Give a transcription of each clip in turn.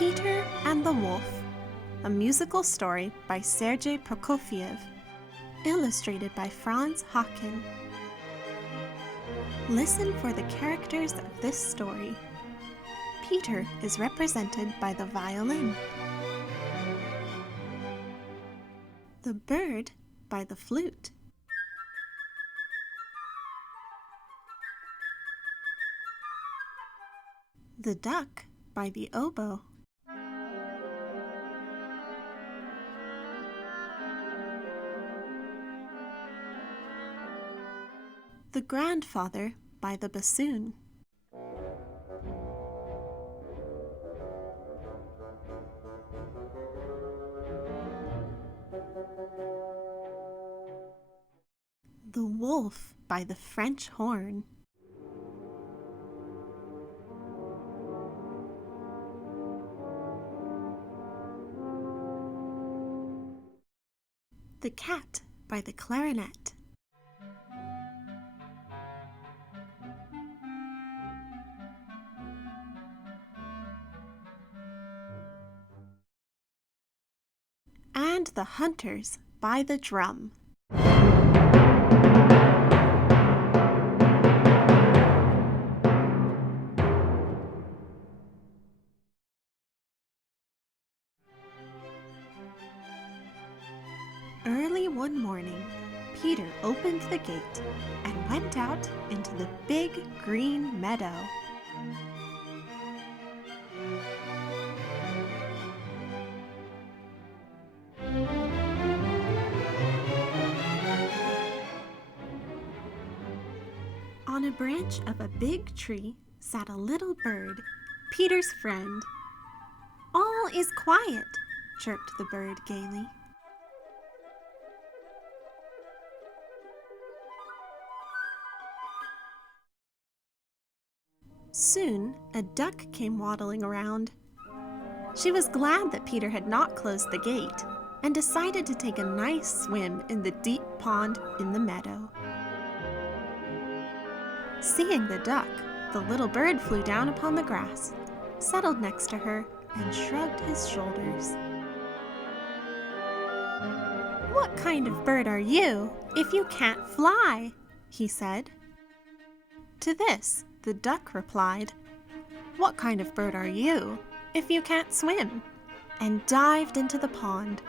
Peter and the Wolf, a musical story by Serge Prokofiev, illustrated by Frans Haacken. Listen for the characters of this story. Peter is represented by the violin, the bird by the flute, the duck by the oboe, the grandfather by the bassoon, the wolf by the French horn, the cat by the clarinet, and the hunters by the drum. Early one morning, Peter opened the gate and went out into the big green meadow. On a branch of a big tree sat a little bird, Peter's friend. "All is quiet," chirped the bird gaily. Soon, a duck came waddling around. She was glad that Peter had not closed the gate and decided to take a nice swim in the deep pond in the meadow. Seeing the duck, the little bird flew down upon the grass, settled next to her, and shrugged his shoulders. "What kind of bird are you if you can't fly?" he said. To this, the duck replied, "What kind of bird are you if you can't swim?" and dived into the pond.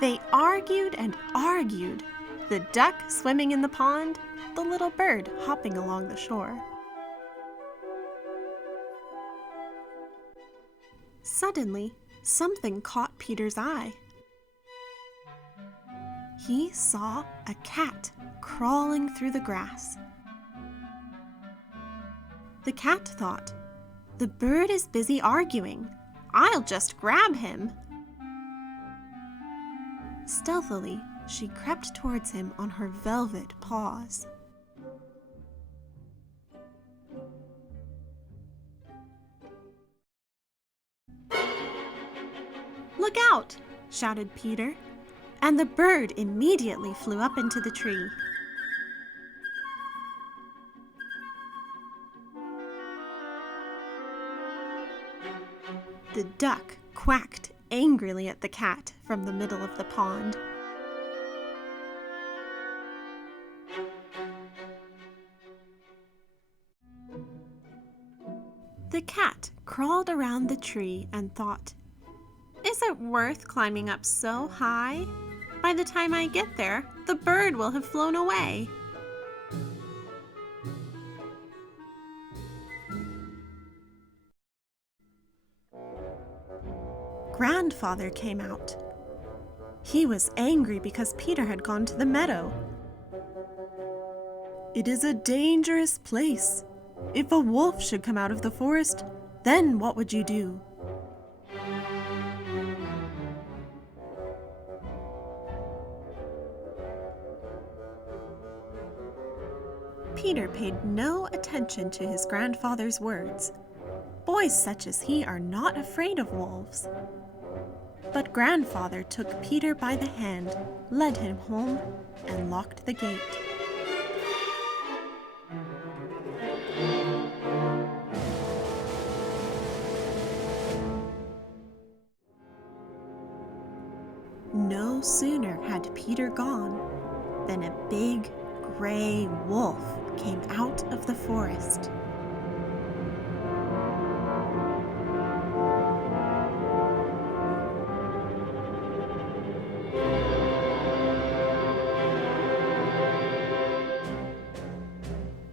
They argued and argued, the duck swimming in the pond, the little bird hopping along the shore. Suddenly, something caught Peter's eye. He saw a cat crawling through the grass. The cat thought, "The bird is busy arguing. I'll just grab him." Stealthily, she crept towards him on her velvet paws. "Look out!" shouted Peter, and the bird immediately flew up into the tree. The duck quacked angrily at the cat from the middle of the pond. The cat crawled around the tree and thought, "Is it worth climbing up so high? By the time I get there, the bird will have flown away." Grandfather came out. He was angry because Peter had gone to the meadow. "It is a dangerous place. If a wolf should come out of the forest, then what would you do?" Peter paid no attention to his grandfather's words. Boys such as he are not afraid of wolves. But grandfather took Peter by the hand, led him home, and locked the gate. no sooner had Peter gone than a big gray wolf came out of the forest.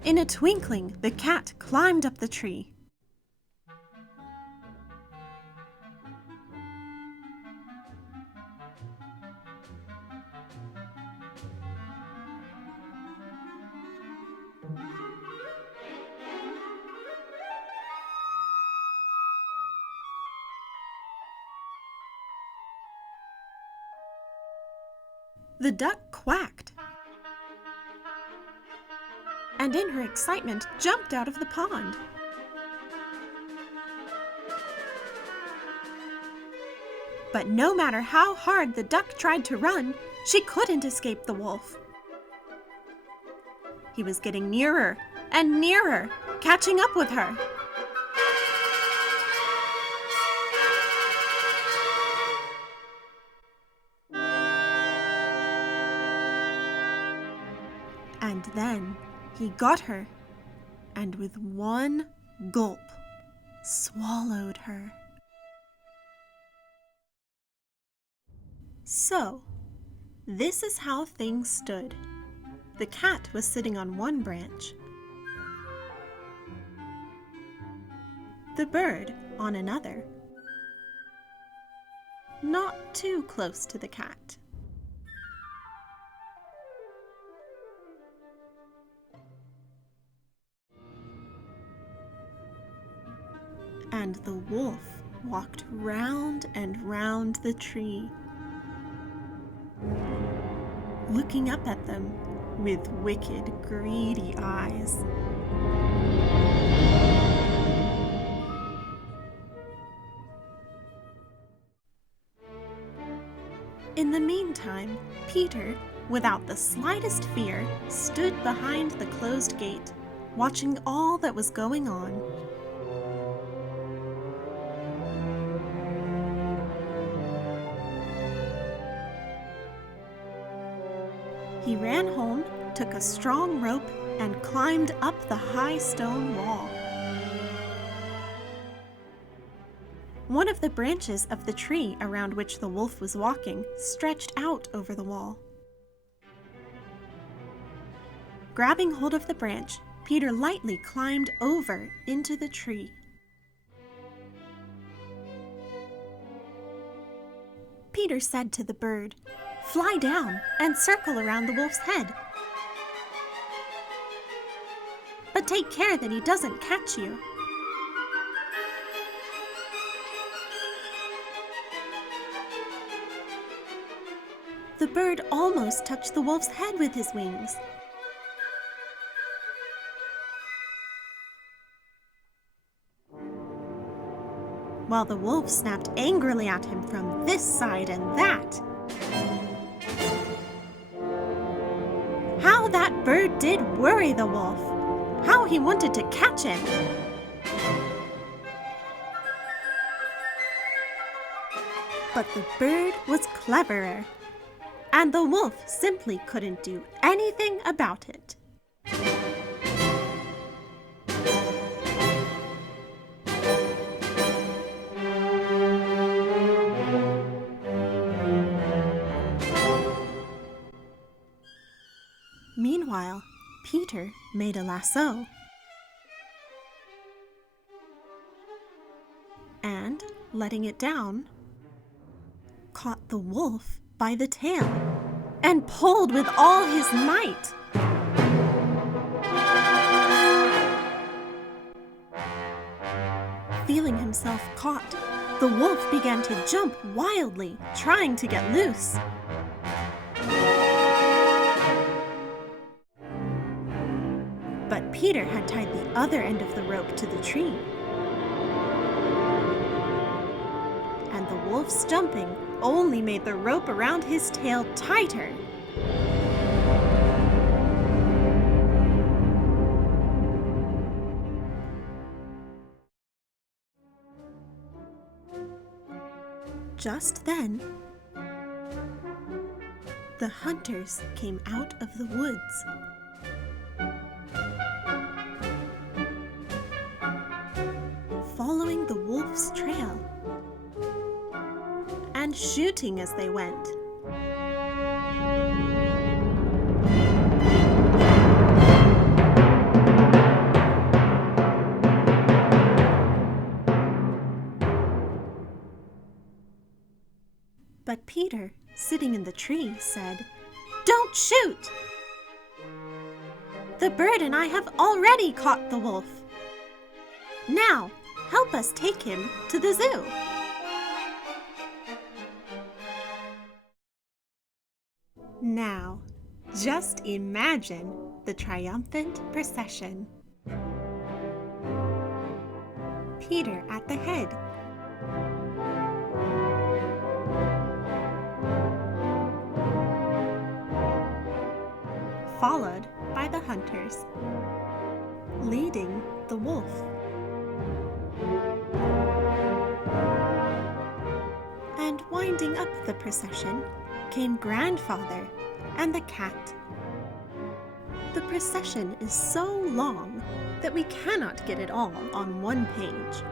In a twinkling, the cat climbed up the tree. The duck quacked, and in her excitement jumped out of the pond. But no matter how hard the duck tried to run, she couldn't escape the wolf. He was getting nearer and nearer, catching up with her. And then he got her, and with one gulp, swallowed her. So, this is how things stood. The cat was sitting on one branch, the bird on another, not too close to the cat. And the wolf walked round and round the tree, looking up at them with wicked, greedy eyes. In the meantime, Peter, without the slightest fear, stood behind the closed gate, watching all that was going on. He ran home, took a strong rope, and climbed up the high stone wall. One of the branches of the tree around which the wolf was walking stretched out over the wall. Grabbing hold of the branch, Peter lightly climbed over into the tree. Peter said to the bird, "Fly down and circle around the wolf's head. But take care that he doesn't catch you." The bird almost touched the wolf's head with his wings. While the wolf snapped angrily at him from this side and that. How that bird did worry the wolf! How he wanted to catch him! But the bird was cleverer, and the wolf simply couldn't do anything about it. Meanwhile, Peter made a lasso and, letting it down, caught the wolf by the tail and pulled with all his might. Feeling himself caught, the wolf began to jump wildly, trying to get loose. But Peter had tied the other end of the rope to the tree. And the wolf's jumping only made the rope around his tail tighter. Just then, the hunters came out of the woods. Following the wolf's trail and shooting as they went. But Peter, sitting in the tree, said, "Don't shoot! The bird and I have already caught the wolf. Now, help us take him to the zoo." Now, just imagine the triumphant procession. Peter at the head. Followed by the hunters, leading the wolf. And winding up the procession came Grandfather and the cat. The procession is so long that we cannot get it all on one page.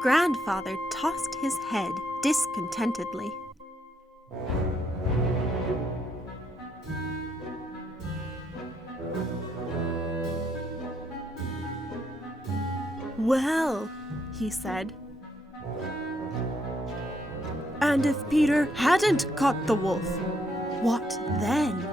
Grandfather tossed his head discontentedly. "Well," he said, "and if Peter hadn't caught the wolf, what then?"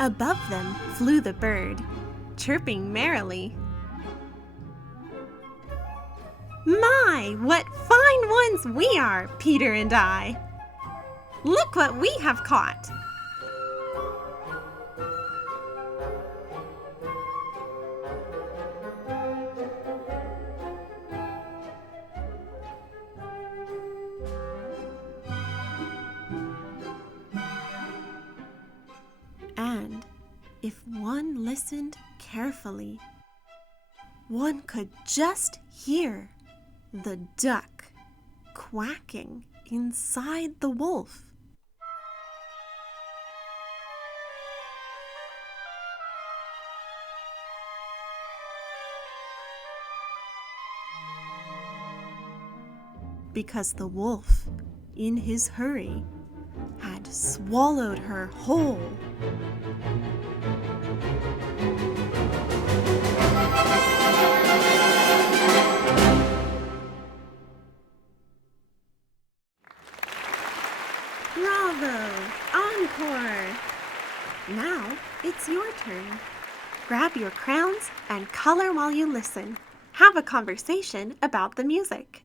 Above them flew the bird, chirping merrily. "My, what fine ones we are, Peter and I! Look what we have caught!" And if one listened carefully, one could just hear the duck quacking inside the wolf. Because the wolf, in his hurry, had swallowed her whole. Bravo! Encore! Now it's your turn. Grab your crayons and color while you listen. Have a conversation about the music.